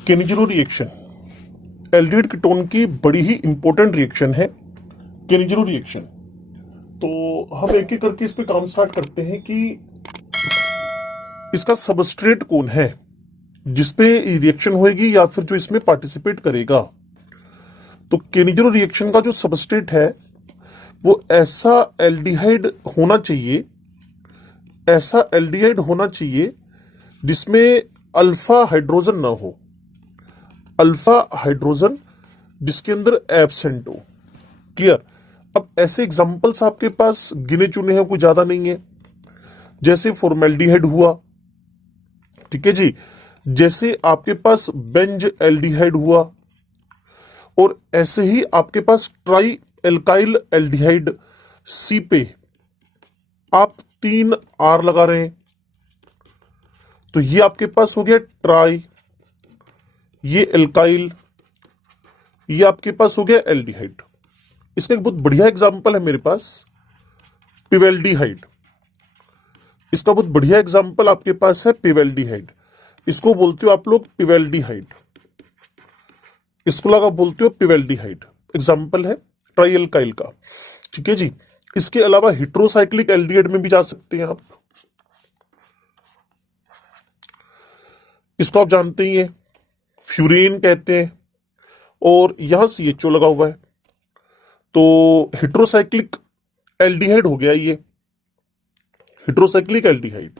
केनिजिरो reaction aldehyde ketone की बड़ी ही important reaction है केनिजिरो रिएक्शन। तो हम एक एक करके इस पे काम स्टार्ट करते हैं कि इसका सबस्ट्रेट कौन है जिसपे रिएक्शन होएगी या फिर जो इसमें पार्टिसिपेट करेगा। तो केनिजिरो रिएक्शन का जो सबस्ट्रेट है वो ऐसा एल्डिहाइड होना चाहिए, ऐसा एल्डिहाइड होना चाहिए जिसमें अल्फा हाइड्रोजन ना हो, अल्फा हाइड्रोजन जिसके अंदर एब्सेंट हो। क्लियर। अब ऐसे एग्जांपल्स आपके पास गिने चुने हैं, कोई ज्यादा नहीं है। जैसे फॉर्मेल्डिहाइड हुआ, ठीक है जी, जैसे आपके पास बेंज एल्डिहाइड हुआ, और ऐसे ही आपके पास ट्राई एल्काइल एल्डिहाइड सी पे आप 3 आर लगा रहे हैं, तो ये आपके पास हो गया ट्राई, ये एल्काइल, ये आपके पास हो गया एल्डिहाइड। इसका एक बहुत बढ़िया एग्जांपल है मेरे पास पिवेल्डिहाइड। इसका बहुत बढ़िया एग्जांपल आपके पास है पिवेल्डिहाइड। इसको बोलते हो आप लोग पिवेल्डिहाइड, इसको लगा बोलते हो पिवेल्डिहाइड। एग्जांपल है ट्राई एल्काइल का, ठीक है जी। इसके अलावा हेट्रोसाइक्लिक एल्डिहाइड में भी जा सकते हैं आप, इसको आप जानते ही हैं, फ्यूरेन कहते हैं, और यहां CHO लगा हुआ है, तो हेट्रोसाइक्लिक एल्डिहाइड हो गया ये, हेट्रोसाइक्लिक एल्डिहाइड।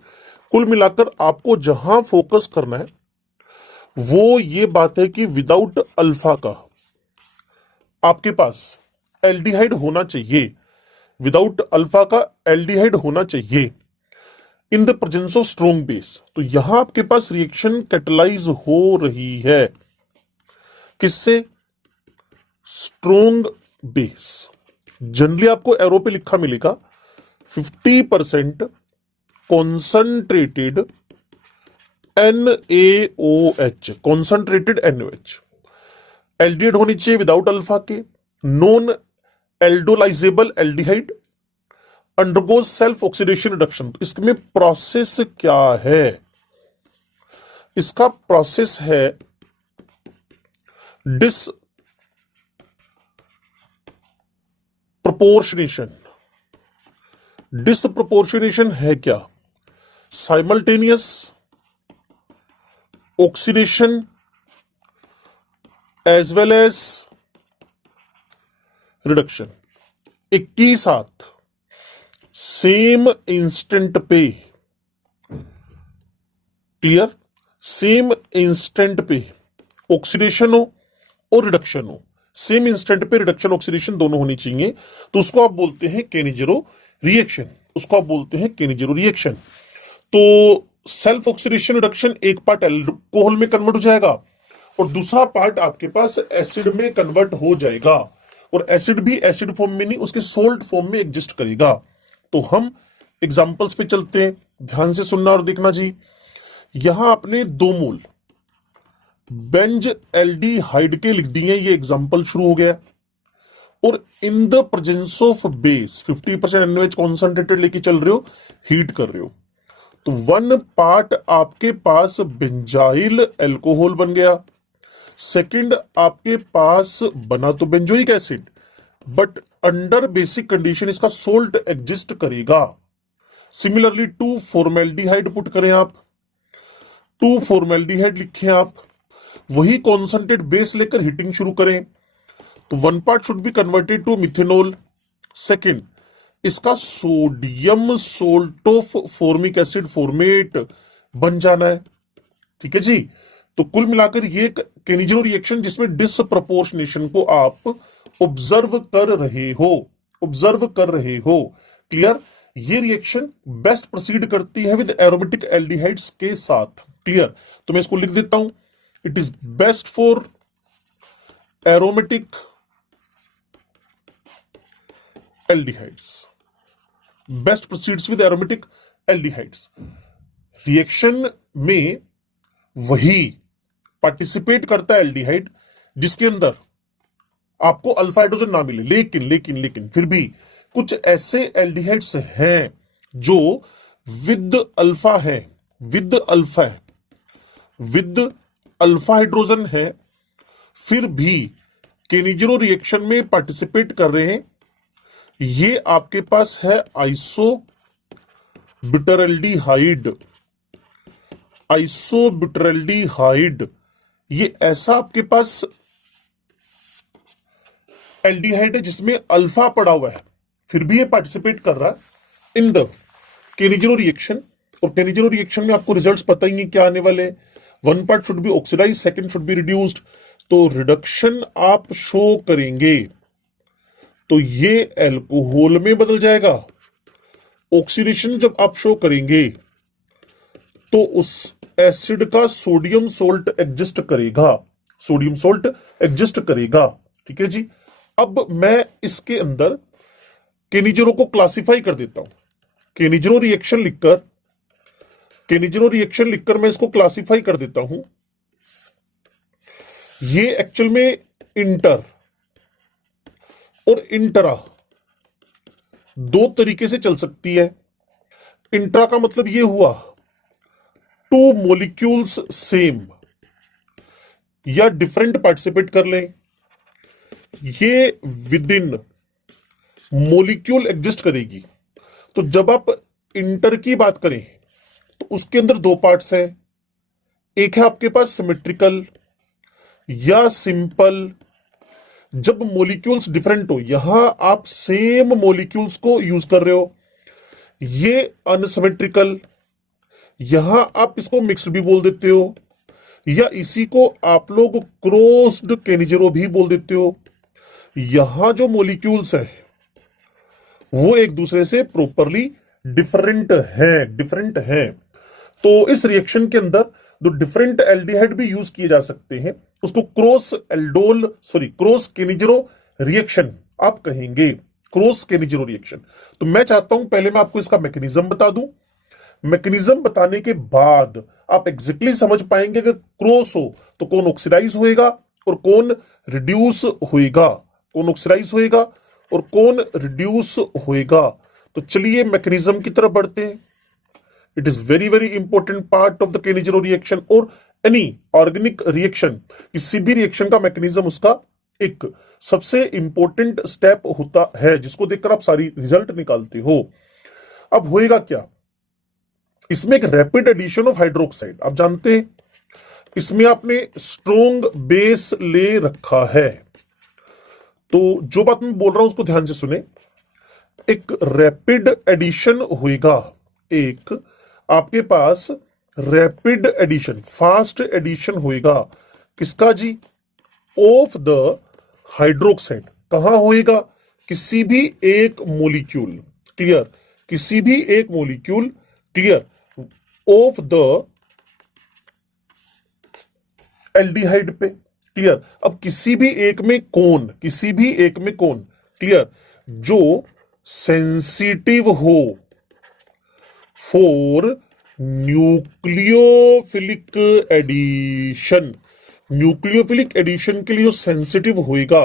कुल मिलाकर आपको जहां फोकस करना है वो ये बात है कि विदाउट अल्फा का आपके पास एल्डिहाइड होना चाहिए, विदाउट अल्फा का एल्डिहाइड होना चाहिए इन the presence of strong base. तो यहां आपके पास रिएक्शन कैटलाइज हो रही है किससे? Strong base. जनरली आपको एरो पे लिखा मिलेगा 50% concentrated NaOH, concentrated NaOH। Aldehyde होनी चाहिए विदाउट अल्फा के, non aldolisable aldehyde, undergoes self oxidation reduction. इसमें प्रोसेस क्या है? इसका प्रोसेस है डिसप्रपोर्शनेशन। डिसप्रपोर्शनेशन है क्या? Simultaneous oxidation as well as reduction, एक ही साथ सेम इंस्टेंट पे। क्लियर? सेम इंस्टेंट पे ऑक्सीडेशन हो और रिडक्शन हो, सेम इंस्टेंट पे रिडक्शन ऑक्सीडेशन दोनों होनी चाहिए, तो उसको आप बोलते हैं केनिजिरो रिएक्शन, उसको आप बोलते हैं केनिजिरो रिएक्शन। तो सेल्फ ऑक्सीडेशन रिडक्शन एक पार्ट अल्कोहल में कन्वर्ट हो जाएगा और दूसरा पार्ट आपके पास एसिड में कन्वर्ट हो जाएगा, और एसिड भी एसिड फॉर्म में नहीं, उसके सोल्ट फॉर्म में एग्जिस्ट करेगा। तो हम एग्जांपल्स पे चलते हैं, ध्यान से सुनना और देखना जी। यहां आपने 2 मोल बेंज एल्डिहाइड के लिख दिए, ये एग्जांपल शुरू हो गया, और इन the presence of base 50% NaOH concentrated लेके चल रहे हो, हीट कर रहे हो, तो 1 पार्ट आपके पास बेंजाइल एल्कोहल बन गया, सेकंड आपके पास बना तो benzoic acid, but under basic condition इसका सोल्ट एग्जिस्ट करेगा। सिमिलरली 2 फॉर्मेल्डिहाइड पुट करें आप, 2 फॉर्मेल्डिहाइड लिखें आप, वही कॉन्सेंट्रेट बेस लेकर हीटिंग शुरू करें, तो 1 part should be converted to methanol, second इसका sodium salt of formic acid formate बन जाना है। ठीक है जी। तो कुल मिलाकर ये केनिजिरो रिएक्शन जिसमें डिसप्रपोर्शनेशन को आप ऑब्जर्व कर रहे हो, ऑब्जर्व कर रहे हो। क्लियर? ये रिएक्शन बेस्ट प्रोसीड करती है विद एरोमेटिक एल्डिहाइड्स के साथ। क्लियर? तो मैं इसको लिख देता हूं, it is best for aromatic aldehydes, best proceeds with aromatic aldehydes. Reaction में वही पार्टिसिपेट करता है एल्डिहाइड जिसके अंदर आपको अल्फा हाइड्रोजन ना मिले, लेकिन लेकिन लेकिन फिर भी कुछ ऐसे एल्डिहाइड्स हैं जो विद अल्फा है, विद अल्फा है, विद अल्फा हाइड्रोजन है, फिर भी केनिजरो रिएक्शन में पार्टिसिपेट कर रहे हैं। ये आपके पास है आइसो ब्यूटारल्डिहाइड, आइसोब्यूटारल्डिहाइड। ये ऐसा आपके पास एल्डिहाइड है जिसमें अल्फा पड़ा हुआ है, फिर भी ये पार्टिसिपेट कर रहा है इन द केनिजरो रिएक्शन। और केनिजरो रिएक्शन में आपको रिजल्ट्स पता ही नहीं क्या आने वाले। One part should be oxidize, second should be reduced. तो रिडक्शन आप शो करेंगे तो ये एल्कोहल में बदल जाएगा। ऑक्सीडेशन जब आप शो करेंगे तो उस एसिड का सोडियम सोल्ट एग्जिस्ट करेगा, सोडियम सोल्ट एग्जिस्ट करेगा। ठीक है जी। अब मैं इसके अंदर केनिजरो को क्लासिफाई कर देता हूं। केनिजरो रिएक्शन लिखकर मैं इसको क्लासिफाई कर देता हूं। ये एक्चुअल में इंटर और इंट्रा दो तरीके से चल सकती है। इंट्रा का मतलब ये हुआ टू मॉलिक्यूल्स सेम या डिफरेंट पार्टिसिपेट कर लें, ये विद इन मॉलिक्यूल एग्जिस्ट करेगी। तो जब आप इंटर की बात करें तो उसके अंदर दो पार्ट्स हैं। एक है आपके पास सिमेट्रिकल या सिंपल। जब मॉलिक्यूल्स डिफरेंट हो, यहां आप सेम मॉलिक्यूल्स को यूज कर रहे हो, ये अनसिमेट्रिकल। यहां आप इसको मिक्स्ड भी बोल देते हो, या इसी को आप लोग क्रॉस्ड केनिजरो भी बोल देते हो। यहां जो मॉलिक्यूल्स है वो एक दूसरे से प्रॉपरली डिफरेंट है। तो इस रिएक्शन के अंदर जो डिफरेंट एल्डिहाइड भी यूज किए जा सकते हैं उसको क्रॉस केनिजरो रिएक्शन आप कहेंगे, क्रॉस केनिजरो रिएक्शन। तो मैं चाहता हूं पहले मैं आपको इसका मैकेनिज्म बता दूं। मैकेनिज्म बताने के बाद आप एग्जैक्टली समझ पाएंगे कि क्रॉस हो तो कौन ऑक्सीडाइज होएगा और कौन रिड्यूस होएगा, कौन ऑक्सीडाइज होएगा और कौन रिड्यूस होएगा। तो चलिए मैकेनिज्म की तरफ बढ़ते हैं। It is very very important part of the Cannizzaro reaction और एनी ऑर्गेनिक रिएक्शन। किसी भी रिएक्शन का मैकेनिज्म उसका एक सबसे इंपॉर्टेंट स्टेप होता है जिसको देखकर आप सारी रिजल्ट निकालते हो। अब होएगा क्या, इसमें एक रैपिड एडिशन ऑफ हाइड्रोक्साइड। आप जानते हैं इसमें आपने स्ट्रोंग बेस ले रखा है। तो जो बात मैं बोल रहा हूं उसको ध्यान से सुने। एक रैपिड एडिशन होएगा, एक आपके पास रैपिड एडिशन, फास्ट एडिशन होएगा। किसका जी? Of the hydroxide. कहां होएगा? किसी भी एक मॉलिक्यूल, क्लियर, किसी भी एक molecule, clear, of the aldehyde पे, क्लियर। अब किसी भी एक में कौन, किसी भी एक में कौन, क्लियर, जो सेंसिटिव हो for nucleophilic addition. Nucleophilic addition के लिए जो सेंसिटिव होएगा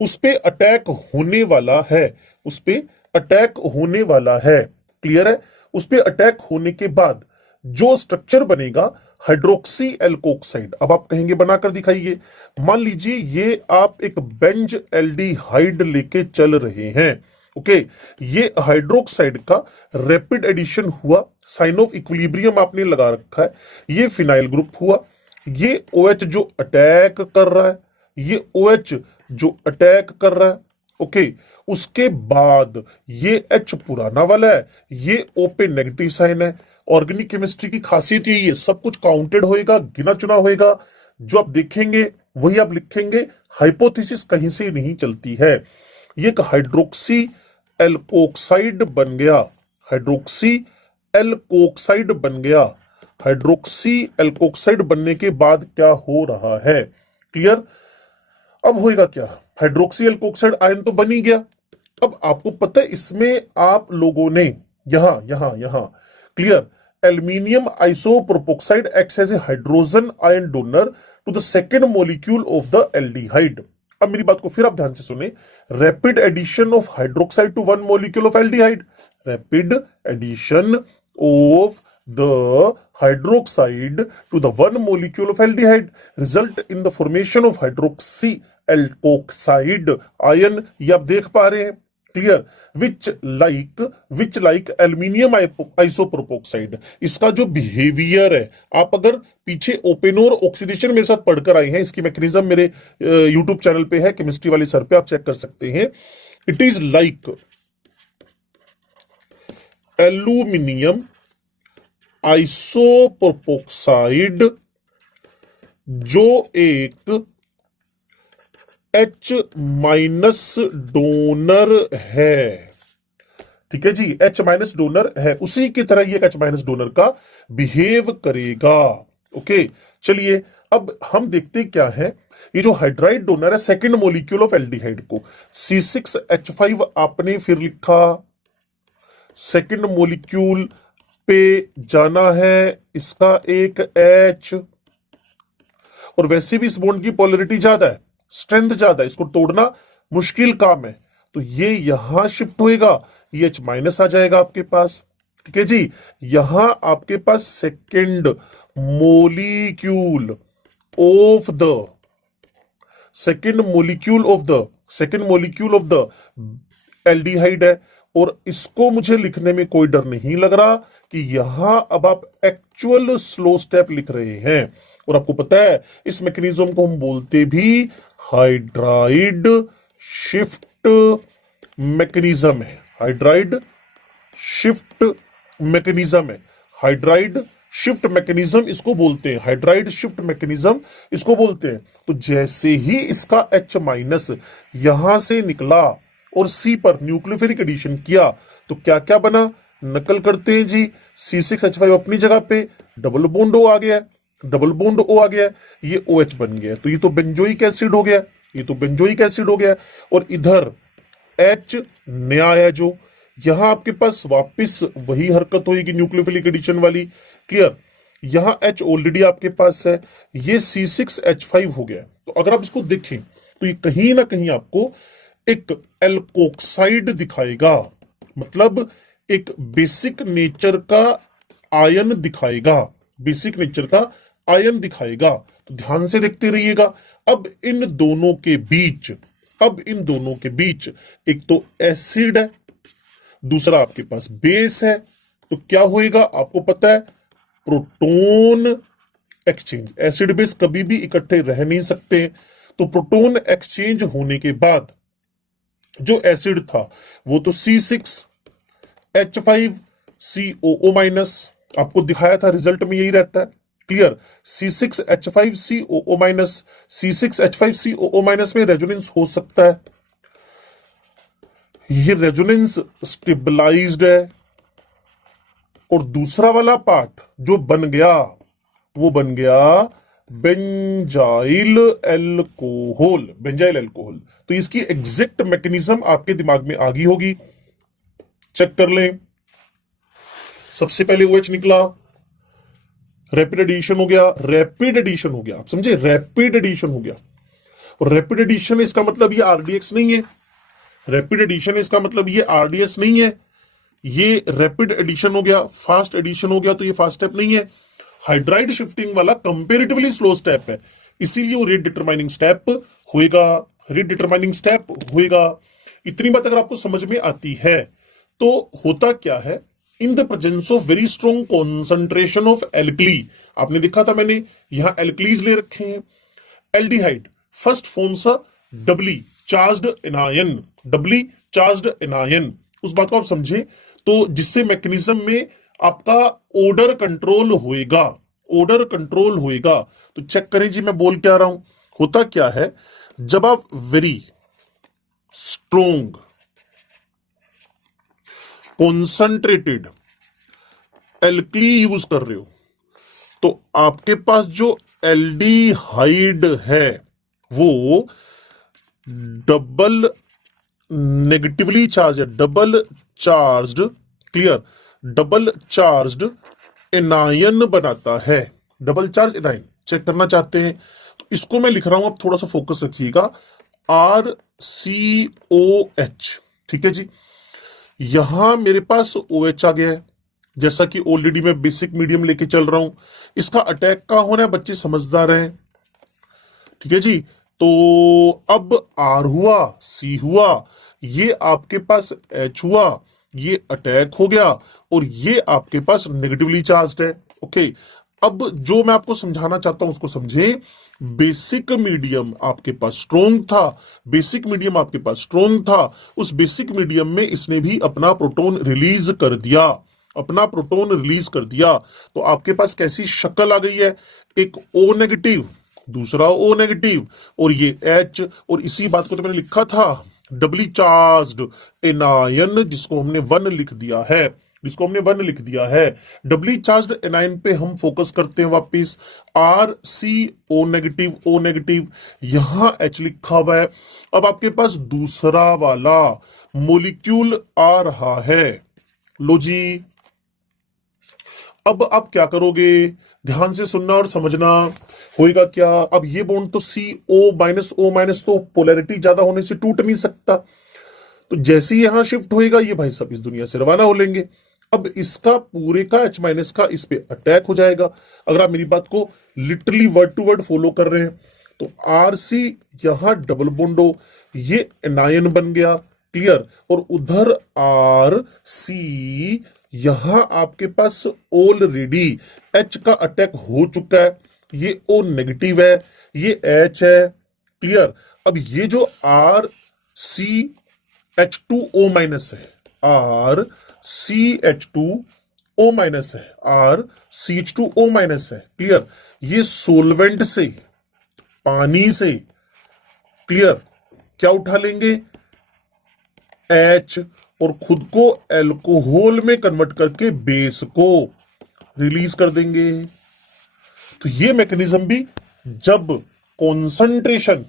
उस पे अटैक होने वाला है, उस पे अटैक होने वाला है, क्लियर है। उस पे अटैक होने के बाद जो स्ट्रक्चर बनेगा हाइड्रोक्सी एल्कोक्साइड। अब आप कहेंगे बनाकर दिखाइए। मान लीजिए ये आप एक बेंज एल्डिहाइड लेके चल रहे हैं, ओके। ये हाइड्रोक्साइड का रैपिड एडिशन हुआ, साइन ऑफ इक्विलिब्रियम आपने लगा रखा है। ये फिनाइल ग्रुप हुआ, ये OH जो अटैक कर रहा है, ये OH जो अटैक कर रहा है, ओके। उसके बाद ये H पुराना वाला है, ये O पे नेगेटिव साइन है। ऑर्गेनिक केमिस्ट्री की खासियत यही है, सब कुछ काउंटेड होएगा, गिना चुना होएगा। जो आप देखेंगे वही आप लिखेंगे, हाइपोथेसिस कहीं से नहीं चलती है। ये एक हाइड्रोक्सी एल्कोक्साइड बन गया, हाइड्रोक्सी एल्कोक्साइड बन गया। हाइड्रोक्सी एल्कोक्साइड बनने के बाद क्या हो रहा है, क्लियर। अब होएगा क्या, हाइड्रोक्सी एल्कोक्साइड आयन तो बन ही गया। अब आपको पता है इसमें आप लोगों ने यहां यहां यहां, clear, aluminium isopropoxide acts as a hydrogen ion donor to the second molecule of the aldehyde. अब मेरी बात को फिर आप ध्यान से सुने। Rapid addition of hydroxide to one molecule of aldehyde, rapid addition of the hydroxide to the one molecule of aldehyde result in the formation of hydroxy alkoxide ion। ये आप देख पा रहे हैं, क्लियर। Which like aluminium आइसोप्रोपोक्साइड। इसका जो behaviour है, आप अगर पीछे ओपेनोर ऑक्सीडेशन मेरे साथ पढ़कर आए हैं, इसकी मैकेनिज्म मेरे यूट्यूब चैनल पे है, केमिस्ट्री वाले सर पे आप चेक कर सकते हैं। इट इज लाइक एल्यूमिनियम आइसोप्रोपोक्साइड जो एक H माइनस डोनर है, ठीक है जी, H माइनस डोनर है, उसी की तरह ये H माइनस डोनर का बिहेव करेगा। ओके, चलिए अब हम देखते क्या है। ये जो हाइड्राइड डोनर है, सेकंड मॉलिक्यूल ऑफ एल्डिहाइड को C6H5 आपने फिर लिखा, सेकंड मॉलिक्यूल पे जाना है इसका एक H, और वैसे भी इस बॉन्ड की पोलैरिटी ज्यादा है, स्ट्रेंथ ज्यादा है, इसको तोड़ना मुश्किल काम है, तो ये यहां शिफ्ट होएगा, ये H माइनस आ जाएगा आपके पास, ठीक है जी। यहां आपके पास second molecule of the aldehyde है, और इसको मुझे लिखने में कोई डर नहीं लग रहा कि यहां अब आप एक्चुअल स्लो स्टेप लिख रहे हैं, और आपको पता है इस मैकेनिज्म को हम बोलते भी हाइड्राइड शिफ्ट मैकेनिज्म है। हाइड्राइड शिफ्ट मैकेनिज्म इसको बोलते हैं, हाइड्राइड शिफ्ट मैकेनिज्म इसको बोलते हैं। तो जैसे ही इसका H माइनस यहां से निकला और C पर न्यूक्लियोफिलिक एडिशन किया, तो क्या क्या बना, नकल करते हैं जी। C6H5 अपनी जगह पे, डबल बॉन्ड O आ गया, ये OH बन गया, तो ये तो बेंजोइक एसिड हो गया, और इधर H नया है जो, यहां आपके पास वापस वही हरकत होगी न्यूक्लियोफिलिक एडिशन वाली, क्लियर। यहां H ऑलरेडी आपके पास है, ये C6H5 हो गया। तो अगर आप इसको देखें तो ये कहीं ना कहीं आपको एक एल्कोक्साइड दिखाएगा, मतलब एक बेसिक नेचर का आयन दिखाएगा, तो ध्यान से देखते रहिएगा। अब इन दोनों के बीच एक तो एसिड है, दूसरा आपके पास बेस है, तो क्या होएगा आपको पता है, प्रोटोन एक्सचेंज। एसिड बेस कभी भी इकट्ठे रह नहीं सकते, तो प्रोटोन एक्सचेंज होने के बाद जो एसिड था वो तो C6H5COO माइनस, आपको दिखाया था रिजल्ट में यही रहता है, clear. C6H5COO minus, C6H5COO minus में रेजोनेंस हो सकता है, ये रेजोनेंस स्टेबलाइज्ड है, और दूसरा वाला पार्ट जो बन गया वो बन गया बेंजाइल एल्कोहल। तो इसकी एग्जैक्ट मैकेनिज्म आपके दिमाग में आ गई होगी, चेक कर लें। सबसे पहले OH निकला, रैपिड एडिशन हो गया, आप समझे, रैपिड एडिशन हो गया। और रैपिड एडिशन इसका मतलब ये RDX नहीं है, RDS नहीं है, ये रैपिड एडिशन हो गया, फास्ट एडिशन हो गया, तो ये फास्ट स्टेप नहीं है। हाइड्राइड शिफ्टिंग वाला कंपैरेटिवली स्लो स्टेप है, इसीलिए वो रेट डिटरमाइनिंग स्टेप होएगा। इतनी बात अगर आपको समझ में आती है तो होता क्या है, in the presence of very strong concentration of alkali, आपने देखा था मैंने यहां एल्कलीज ले रखे हैं, aldehyde first forms a doubly charged anion, उस बात को आप समझे, तो जिससे मैकेनिज्म में आपका ऑर्डर कंट्रोल होएगा। तो चेक करें जी मैं बोल क्या रहा हूं, होता क्या है, जब आप very strong concentrated alkali use कर रहे हो, तो आपके पास जो एल्डिहाइड है वो डबल नेगेटिवली चार्ज है, डबल चार्ज्ड एनायन बनाता है, डबल चार्ज एनायन। चेक करना चाहते हैं तो इसको मैं लिख रहा हूं, अब थोड़ा सा फोकस रखिएगा, RCOH, ठीक है जी। यहां मेरे पास OH आ गया है, जैसा कि ऑलरेडी मैं बेसिक मीडियम लेके चल रहा हूं। इसका अटैक कहां होना है, बच्चे समझदार हैं, ठीक है जी। तो अब आर हुआ, सी हुआ, ये आपके पास एच हुआ, ये अटैक हो गया, और ये आपके पास नेगेटिवली चार्ज्ड है। ओके, अब जो मैं आपको समझाना चाहता हूं उसको समझे। बेसिक मीडियम आपके पास स्ट्रोंग था, बेसिक मीडियम आपके पास स्ट्रोंग था, उस बेसिक मीडियम में इसने भी अपना प्रोटॉन रिलीज कर दिया, अपना प्रोटॉन रिलीज कर दिया। तो आपके पास कैसी शक्ल आ गई है, एक O नेगेटिव, दूसरा O नेगेटिव, और ये H, और इसी बात को तो मैंने लिखा था डबली चार्ज्ड एनायन, जिसको हमने 1 लिख दिया है, जिसको हमने 1 लिख दिया है। डबली चार्ज्ड एनायन पे हम फोकस करते हैं वापिस। R C O negative, O negative, यहां H लिखा हुआ है। अब आपके पास दूसरा वाला मोलिक्यूल आ रहा है, लो जी। अब आप क्या करोगे, ध्यान से सुनना और समझना। होएगा क्या, अब ये बॉन्ड तो CO-O- तो पोलैरिटी ज्यादा होने से टूट नहीं सकता, तो जैसे ही यहां शिफ्ट होएगा ये भाई सब इस दुनिया से रवाना हो लेंगे। अब इसका पूरे का H- का इस पे अटैक हो जाएगा। अगर आप मेरी बात को literally word to word follow कर रहे हैं तो आर सी यहां डबल बॉन्डो, ये एनायन बन गया, क्लियर, और उधर आर सी यहां आपके पास ऑलरेडी H का अटैक हो चुका है, ये O नेगेटिव है, ये H है, क्लियर। अब ये जो आर सी H2O माइनस है, आर सी H2O माइनस है, आर सी H2O माइनस है, क्लियर। ये सोलवेंट से, पानी से, क्लियर, क्या उठा लेंगे, H, और खुद को अल्कोहल में कन्वर्ट करके बेस को रिलीज कर देंगे। तो ये मैकेनिज्म भी जब concentration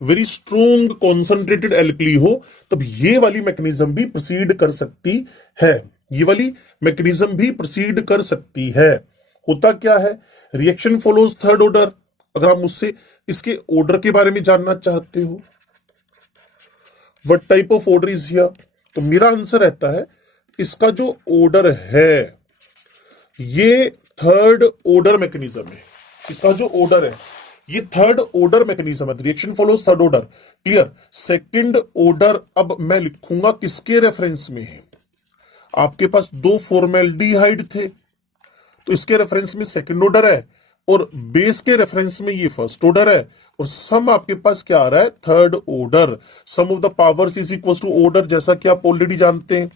very strong concentrated alkali हो तब ये वाली मैकेनिज्म भी प्रोसीड कर सकती है, ये वाली मैकेनिज्म भी प्रोसीड कर सकती है। होता क्या है, रिएक्शन फॉलोज थर्ड ऑर्डर। अगर आप मुझसे इसके ऑर्डर के बारे में जानना चाहते हो, what type of order is here, तो मेरा आंसर रहता है इसका जो ऑर्डर है ये थर्ड ऑर्डर मैकेनिज्म है। इसका जो ऑर्डर है ये थर्ड ऑर्डर मैकेनिज्म है, reaction follows third order, clear. Second order अब मैं लिखूंगा किसके रेफरेंस में है, आपके पास 2 फॉर्मेल्डिहाइड थे तो इसके रेफरेंस में सेकंड ऑर्डर है, और बेस के रेफरेंस में ये फर्स्ट ऑर्डर है, और सम आपके पास क्या आ रहा है, third order. Sum of the powers is equal to order, जैसा कि आप ऑलरेडी जानते हैं,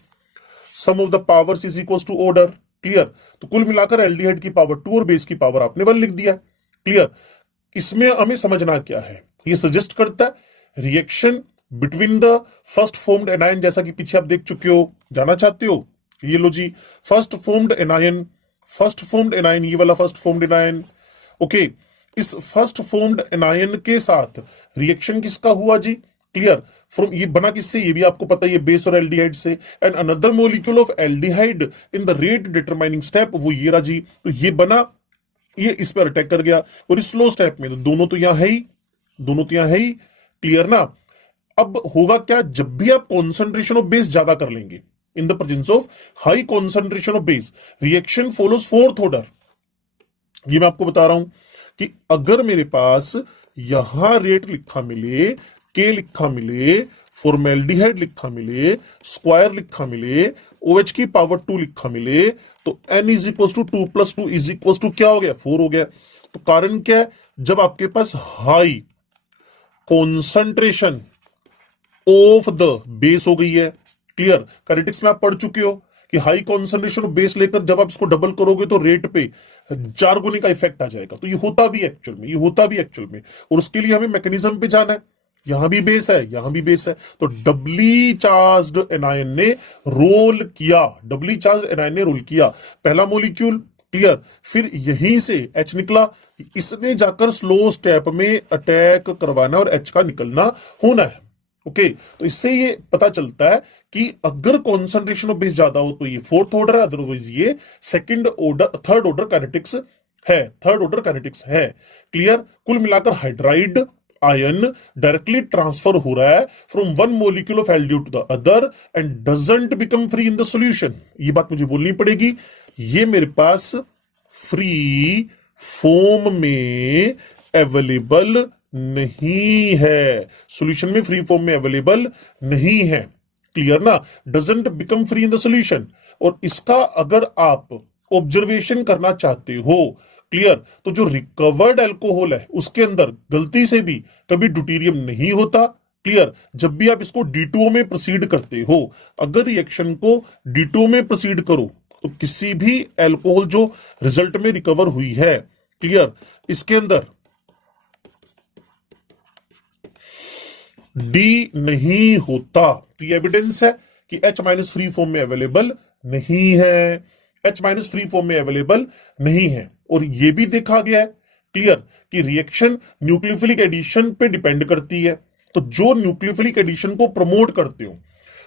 sum of the powers is equal to order, clear. तो कुल मिलाकर एल्डिहाइड की पावर 2 और बेस की पावर आपने 1 लिख दिया, क्लियर। इसमें हमें समझना क्या है, ये सजेस्ट करता है reaction between the first formed anion, जैसा कि पीछे आप देख चुके हो, जाना चाहते हो, ये लो जी, first formed anion, first formed anion, ये वाला फर्स्ट फॉर्म्ड एनायन, ओके। इस फर्स्ट फॉर्म्ड एनायन के साथ रिएक्शन किसका हुआ जी, क्लियर। फ्रॉम ये बना किससे, ये भी आपको पता है, ये बेस और एल्डिहाइड से, and another molecule of aldehyde in the rate determining step, वो ये रहा जी। तो ये बना, ये इस पर अटैक कर गया, और इस स्लो स्टेप में तो दोनों तो यहां है ही, दोनों तो यहां है ही, क्लियर ना। अब होगा क्या, जब भी आप कॉन्सेंट्रेशन ऑफ बेस ज्यादा कर लेंगे इन the presence of high concentration of base, reaction follows fourth order. ये मैं आपको बता रहा हूं कि अगर मेरे पास यहां रेट लिखा मिले, के लिखा मिले, फॉर्मेल्डिहाइड लिखा मिले, स्क्वायर लिखा मिले, OH की पावर 2 लिखा मिले, तो N is equal to 2 + 2 is equal to क्या हो गया, 4 हो गया। तो कारण क्या है, जब आपके पास high concentration of the base हो गई है, क्लियर। काइनेटिक्स में आप पढ़ चुके हो कि हाई कॉन्सेंट्रेशन ऑफ बेस लेकर जब आप इसको डबल करोगे तो रेट पे 4 गुने का इफेक्ट आ जाएगा। तो ये होता भी एक्चुअल में, ये होता भी एक्चुअल में, और उसके लिए हमें मैकेनिज्म पे जाना है। यहां भी बेस है, यहां भी बेस है, तो डबली चार्ज्ड एनायन ने रोल किया, डबली चार्ज्ड एनायन ने रोल किया, पहला मॉलिक्यूल, क्लियर। फिर यहीं से H निकला, इसने जाकर स्लो स्टेप में अटैक करवाना और H का निकलना होना है, ओके। तो इससे ये पता चलता है कि अगर कॉन्सेंट्रेशन ऑफ बेस ज्यादा हो तो ये फोर्थ ऑर्डर है, अदरवाइज ये second order, third order kinetics है, थर्ड ऑर्डर काइनेटिक्स है, क्लियर। कुल मिलाकर हाइड्राइड आयन डायरेक्टली ट्रांसफर हो रहा है from one molecule of aldehyde to the other and doesn't become free in the solution. ये बात मुझे बोलनी पड़ेगी। ये मेरे पास फ्री फॉर्म में अवेलेबल नहीं है, सॉल्यूशन में फ्री फॉर्म में अवेलेबल नहीं है। क्लियर ना? Doesn't become free in the solution. और इसका अगर आप ऑब्जर्वेशन करना चाहते हो, क्लियर, तो जो रिकवर्ड अल्कोहल है उसके अंदर गलती से भी कभी ड्यूटेरियम नहीं होता। क्लियर? जब भी आप इसको D2O में प्रोसीड करते हो, अगर रिएक्शन को D2O में प्रोसीड करो तो किसी भी अल्कोहल जो रिजल्ट में रिकवर हुई है, क्लियर, इसके अंदर डी नहीं होता। तो ये एविडेंस है कि H माइनस फ्री फॉर्म में अवेलेबल नहीं है, H माइनस फ्री फॉर्म में अवेलेबल नहीं है। और ये भी देखा गया है, क्लियर, कि रिएक्शन न्यूक्लियोफिलिक एडिशन पे डिपेंड करती है। तो जो न्यूक्लियोफिलिक एडिशन को प्रमोट करते हो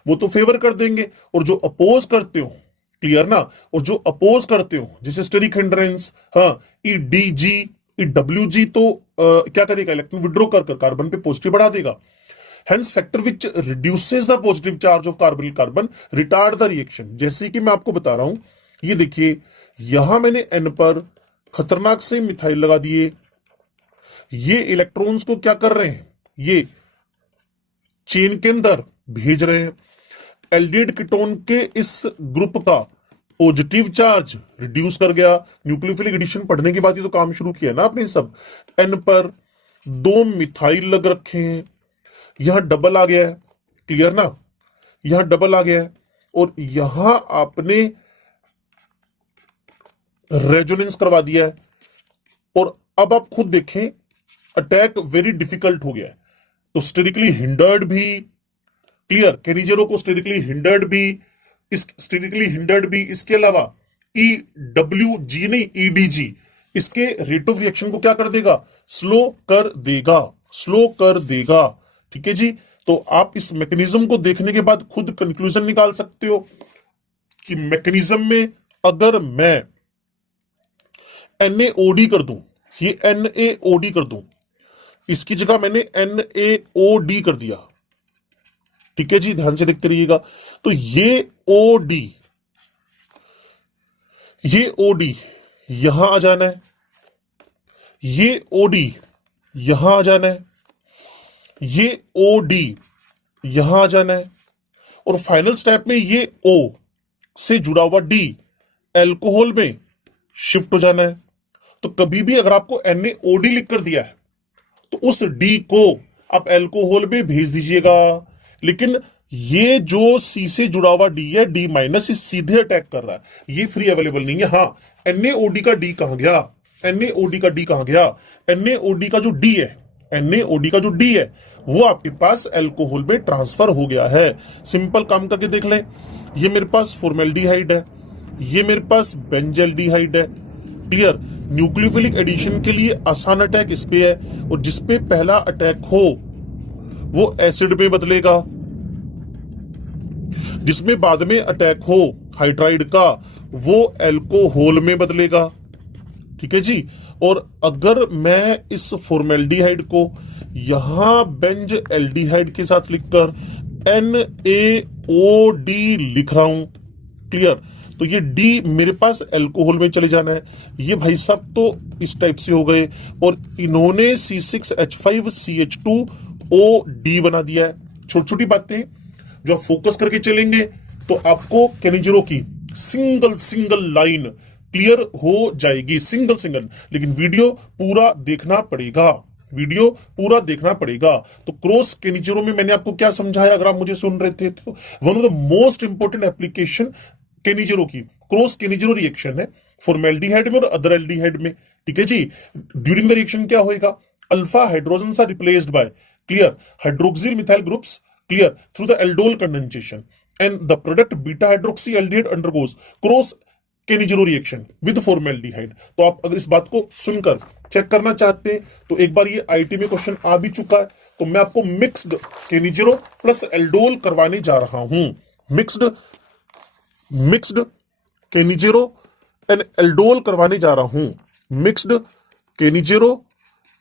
वो तो फेवर कर देंगे, और जो अपोज करते हो, क्लियर ना, और जो अपोज करते हो जैसे स्टेरिक हिंड्रेंस, हाँ, EDG, EWG, तो क्या करेगा? इलेक्ट्रॉन विड्रॉ कर कार्बन पे पॉजिटिव बढ़ा देगा। Hence factor which reduces the positive charge of carbonyl carbon retard the reaction। जैसे कि मैं आपको बता रहा हूं, ये देखिए यहां मैंने N पर खतरनाक से मिथाइल लगा दिए। ये इलेक्ट्रॉन्स को क्या कर रहे हैं? ये चेन के अंदर भेज रहे हैं। एल्डिहाइड कीटोन के इस ग्रुप का पॉजिटिव चार्ज रिड्यूस कर गया। न्यूक्लियोफिलिक एडिशन पढ़ने के बाद ही तो काम शुरू किया ना आपने सब। N पर 2 मिथाइल लग रखे हैं, यहां डबल आ गया है, क्लियर ना, यहां डबल आ गया है, और यहां आपने रेजोनेंस करवा दिया है। और अब आप खुद देखें, अटैक वेरी डिफिकल्ट हो गया है। तो स्टेरिकली हिंडर्ड भी, क्लियर, केनिजेरो को स्टेरिकली हिंडर्ड भी, इसके अलावा EWG नहीं, EDG, इसके रेट ऑफ रिएक्शन को क्या कर देगा? स्लो कर देगा। ठीक है जी। तो आप इस मैकेनिज्म को देखने के बाद खुद कंक्लूजन निकाल सकते हो कि मैकेनिज्म में अगर मैं NaOD कर दूं, ये NaOD कर दूं, इसकी जगह मैंने NaOD कर दिया। ठीक है जी, ध्यान से देखते रहिएगा। तो ये OD यहां आ जाना है, ये OD यहां आ जाना है, ये OD यहां आ जाना है, और फाइनल स्टेप में ये O से जुड़ा हुआ D अल्कोहल में शिफ्ट हो जाना है। तो कभी भी अगर आपको NaOD लिख कर दिया है तो उस D को आप अल्कोहल में भेज दीजिएगा। लेकिन ये जो C से जुड़ा हुआ D है, D माइनस, इस सीधे अटैक कर रहा है, ये फ्री अवेलेबल नहीं है। हाँ, NaOD का D कहां गया? NaOD का D कहां गया? NaOD का जो D है, NaOD का जो D है वो आपके पास अल्कोहल में ट्रांसफर हो गया है। सिंपल काम करके देख लें, ये मेरे पास फॉर्मेल्डिहाइड है, ये मेरे पास बेंजल्डिहाइड है। क्लियर? न्यूक्लियोफिलिक एडिशन के लिए आसान अटैक इस पे है, और जिसपे पहला अटैक हो वो एसिड में बदलेगा, जिसमें बाद में अटैक हो हाइड्राइड का वो अल्कोहल में बदलेगा। ठीक है जी। और अगर मैं इस फॉर्मेल्डिहाइड को यहां बेंज एल्डिहाइड के साथ लिखकर NaOD लिख रहा हूं, क्लियर, तो ये D मेरे पास अल्कोहल में चले जाना है। ये भाई साहब तो इस टाइप से हो गए, और इन्होंने C6H5CH2OD बना दिया है। छोटी छोटी बातें जो आप फोकस करके चलेंगे तो आपको केनिजेरो की सिंगल लाइन क्लियर हो जाएगी, सिंगल। लेकिन वीडियो पूरा देखना पड़ेगा। तो क्रॉस केनिजेरो में मैंने आपको क्या समझाया, अगर आप मुझे सुन रहे थे तो one of the most important application Cannizzaro की क्रॉस केनिजेरो रिएक्शन है फॉर्मेल्डिहाइड में और अदर एल्डिहाइड में। ठीक है जी। ड्यूरिंग द रिएक्शन क्या होएगा? Alpha hydrogen are replaced by, clear, hydroxyl methyl groups, clear, through the aldol condensation, and the product beta hydroxy aldehyde undergoes cross Cannizzaro reaction with formaldehyde. तो आप अगर इस बात को सुनकर चेक करना चाहते हैं तो एक बार ये आईटी में क्वेश्चन आ भी चुका है, तो मैं आपको मिक्स्ड केनिजेरो प्लस एल्डोल करवाने जा रहा हूं। मिक्स्ड केनिजेरो एंड एल्डोल करवाने जा रहा हूं। मिक्स्ड केनिजेरो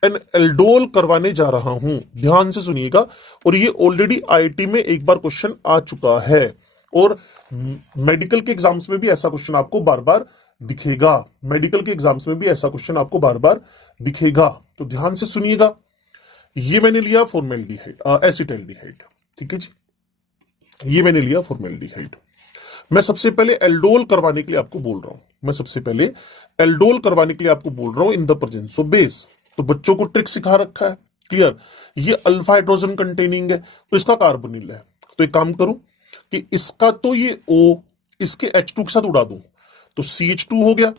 एन एल्डोल करवाने जा रहा हूं। ध्यान से सुनिएगा, और ये ऑलरेडी आईआईटी में एक बार क्वेश्चन आ चुका है, और मेडिकल के एग्जाम्स में भी ऐसा क्वेश्चन आपको बार बार दिखेगा। मेडिकल के एग्जाम्स में भी ऐसा क्वेश्चन आपको बार बार दिखेगा, तो ध्यान से सुनिएगा। ये मैंने लिया फॉर्मेल्डिहाइड, एसिटाल्डिहाइड, ठीक है जी, ये मैंने लिया फॉर्मेल्डिहाइड। मैं सबसे पहले एल्डोल करवाने के लिए आपको बोल रहा हूं, मैं सबसे पहले एल्डोल करवाने के लिए आपको बोल रहा हूं इन द प्रेजेंस ऑफ बेस। तो बच्चों को ट्रिक सिखा रखा है, क्लियर। ये अल्फा हाइड्रोजन कंटेनिंग है, तो इसका कार्बोनिल है, तो एक काम करूं कि इसका तो ये O इसके H2 के साथ उड़ा दूं, तो CH2 हो गया।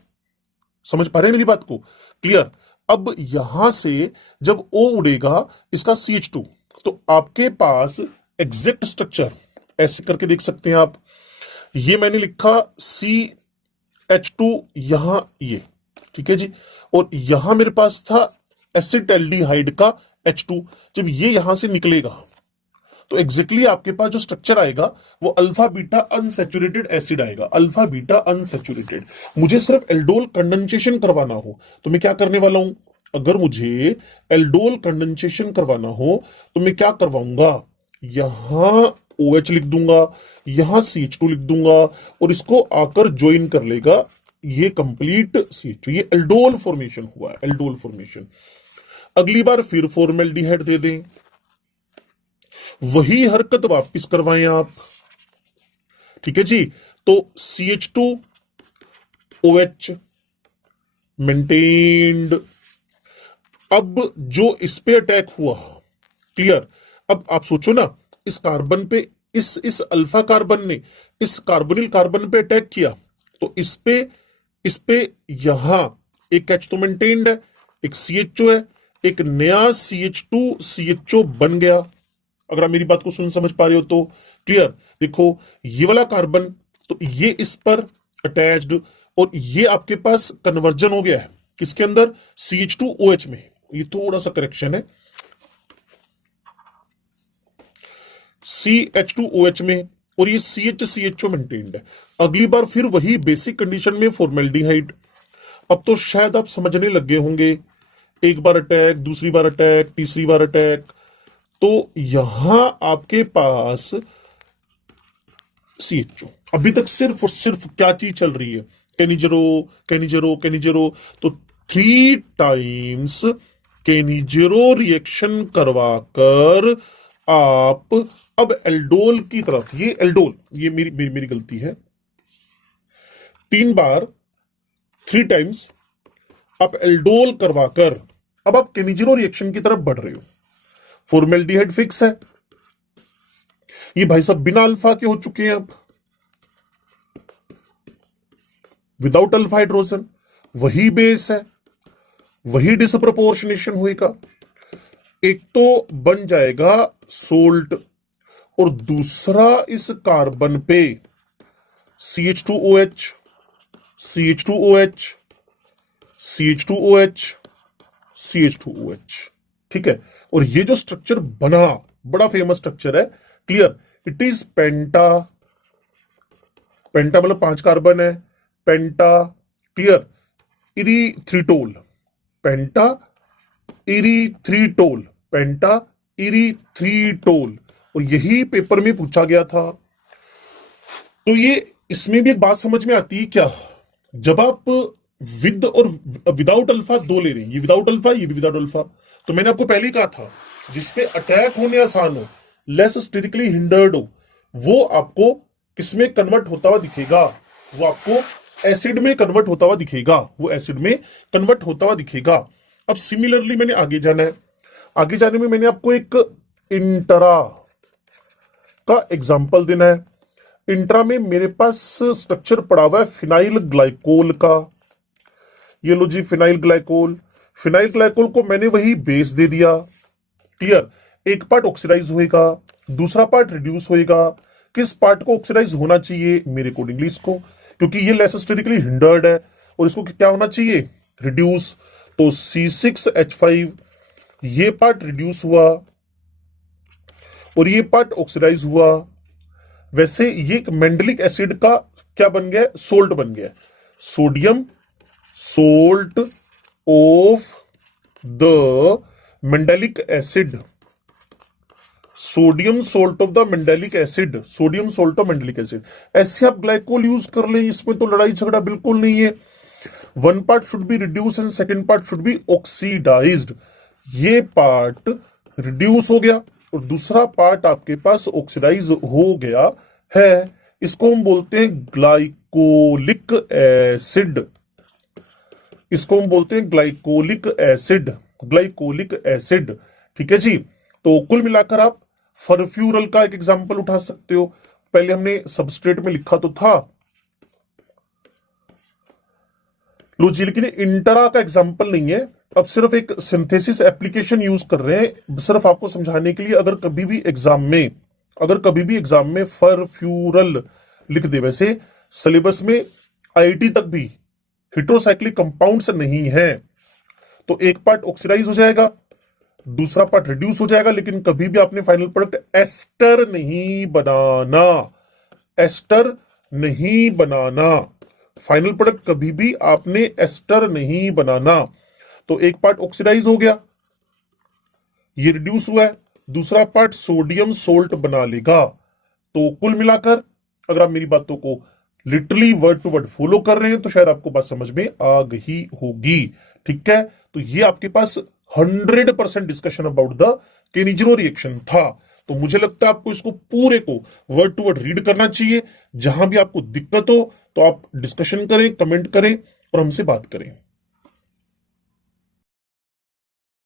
समझ पा रहे हैं मेरी बात को, क्लियर। अब यहां से जब O उड़ेगा इसका CH2, तो आपके पास एग्जैक्ट स्ट्रक्चर ऐसे करके देख सकते हैं आप। ये मैंने लिखा CH2 यहां, ये ठीक है जी, और यहां मेरे पास था एसिटाल्डिहाइड का H2। जब ये यहां से निकलेगा तो एग्जैक्टली आपके पास जो स्ट्रक्चर आएगा वो अल्फा बीटा अनसैचुरेटेड एसिड आएगा, अल्फा बीटा अनसैचुरेटेड। मुझे सिर्फ एल्डोल कंडेंसेशन करवाना हो तो मैं क्या करने वाला हूं, अगर मुझे एल्डोल कंडेंसेशन करवाना हो तो मैं क्या करवाऊंगा, यहां OH लिख दूंगा, यहां CH2 लिख दूंगा, और इसको आकर ज्वाइन कर लेगा, ये कंप्लीट CH2। ये एल्डोल फॉर्मेशन हुआ, एल्डोल फॉर्मेशन। अगली बार फिर फॉर्मेल्डिहाइड दे दें, वही हरकत वापस करवाएं आप, ठीक है जी। तो CH2 OH मेंटेन्ड। अब जो इस पे अटैक हुआ, क्लियर। अब आप सोचो ना, इस कार्बन पे, इस अल्फा कार्बन ने इस कार्बोनिल कार्बन पे अटैक किया, तो इस पे यहां एक H तो मेंटेन्ड है, एक CHO है, एक नया CH2 CHO बन गया। अगर आप मेरी बात को समझ पा रहे हो तो क्लियर। देखो ये वाला कार्बन, तो ये इस पर अटैच्ड, और ये आपके पास कन्वर्जन हो गया है किसके अंदर, CH2OH में। ये थोड़ा सा करेक्शन है, CH2OH में, और ये CHO मेंटेन्ड है। अगली बार फिर वही बेसिक कंडीशन में फॉर्मेल्डिहाइड। अब तो शायद आप समझने लग गए होंगे, एक बार अटैक, दूसरी बार अटैक, तीसरी बार अटैक, तो यहां आपके पास CHO। अभी तक सिर्फ और सिर्फ क्या चीज चल रही है, केनिजेरो केनिजेरो केनिजेरो। तो 3 टाइम्स केनिजेरो रिएक्शन करवाकर आप अब एल्डोल की तरफ, ये एल्डोल, ये मेरी गलती है, 3 बार 3 टाइम्स आप एल्डोल करवाकर अब आप केनिजेरो रिएक्शन की तरफ बढ़ रहे हो। फॉर्मेल्डिहाइड फिक्स है, ये भाई साहब बिना अल्फा के हो चुके हैं, अब विदाउट अल्फा हाइड्रोजन, वही बेस है, वही डिसप्रोपोर्शनेशन होएगा। एक तो बन जाएगा सोल्ट, और दूसरा इस कार्बन पे CH2OH CH2OH CH2OH CH2OH, ठीक है। और ये जो स्ट्रक्चर बना, बड़ा फेमस स्ट्रक्चर है, क्लियर। इट इज पेंटा, पेंटा मतलब 5 कार्बन है, पेंटा, क्लियर, इरीथ्रिटोल, पेंटा इरीथ्रिटोल, पेंटा इरीथ्रिटोल। और यही पेपर में पूछा गया था। तो ये इसमें भी एक बात समझ में आती है क्या, जब आप विद और विदाउट अल्फा 2 ले रहे हैं, ये विदाउट अल्फा, ये भी विदाउट अल्फा, तो मैंने आपको पहले ही कहा था जिसपे अटैक होने आसान हो, लेस स्टेरिकली हिंडर्ड हो, वो आपको किसमें कन्वर्ट होता हुआ दिखेगा, वो आपको एसिड में कन्वर्ट होता हुआ दिखेगा, वो एसिड में कन्वर्ट होता हुआ दिखेगा। अब सिमिलरली मैंने आगे जाना है, आगे जाने में मैंने आपको एक इंट्रा का एग्जाम्पल देना है। इंट्रा में मेरे पास स्ट्रक्चर पड़ा हुआ है फिनाइल ग्लाइकोल का, ये लो जी फिनाइल ग्लाइकोल। फिनाइल ग्लाइकोल को मैंने वही बेस दे दिया, क्लियर। एक पार्ट ऑक्सीडाइज होएगा, दूसरा पार्ट रिड्यूस होएगा। किस पार्ट को ऑक्सीडाइज होना चाहिए मेरे अकॉर्डिंगली इसको, क्योंकि ये लेस स्टेरिकली हिंडर्ड है, और इसको क्या होना चाहिए, रिड्यूस। तो C6H5 ये पार्ट रिड्यूस हुआ और ये पार्ट ऑक्सीडाइज हुआ। वैसे ये एक मेंडलिक एसिड का क्या बन गया, सोल्ट बन गया, sodium salt of the mandelic acid, sodium salt of the mandelic acid, sodium salt of mandelic acid. ऐसे आप ग्लाइकोल यूज कर लें, इसमें तो लड़ाई झगड़ा बिल्कुल नहीं है। One part should be reduce and second part should be oxidized. ये पार्ट रिड्यूस हो गया और दूसरा पार्ट आपके पास ऑक्सीडाइज हो गया है, इसको हम बोलते हैं ग्लाइकोलिक एसिड। इसको हम बोलते हैं ग्लाइकोलिक एसिड, ग्लाइकोलिक एसिड। ठीक है जी। तो कुल मिलाकर आप फरफ्यूरल का एक एग्जांपल उठा सकते हो। पहले हमने सबस्ट्रेट में लिखा तो था, लो जी, लेकिन इंटरा का एग्जांपल नहीं है, अब सिर्फ एक सिंथेसिस एप्लीकेशन यूज कर रहे हैं, सिर्फ आपको समझाने के लिए। अगर कभी भी एग्जाम में फरफ्यूरल लिख दे, वैसे सिलेबस में आईटी तक भी हेटेरोसाइक्लिक कंपाउंड्स नहीं है, तो एक पार्ट ऑक्सीडाइज हो जाएगा, दूसरा पार्ट रिड्यूस हो जाएगा, लेकिन कभी भी आपने फाइनल प्रोडक्ट एस्टर नहीं बनाना, एस्टर नहीं बनाना। फाइनल प्रोडक्ट कभी भी आपने एस्टर नहीं बनाना। तो एक पार्ट ऑक्सीडाइज हो गया, ये रिड्यूस हुआ है, दूसरा पार्ट सोडियम सोल्ट बना लेगा। तो कुल मिलाकर अगर आप मेरी बातों को literally word to word follow कर रहे हैं तो शायद आपको बात समझ में आ गई होगी। ठीक है, तो ये आपके पास 100% डिस्कशन अबाउट द केनिजिरो रिएक्शन था। तो मुझे लगता है आपको इसको पूरे को वर्ड टू वर्ड रीड करना चाहिए। जहां भी आपको दिक्कत हो तो आप डिस्कशन करें, कमेंट करें और हमसे बात करें।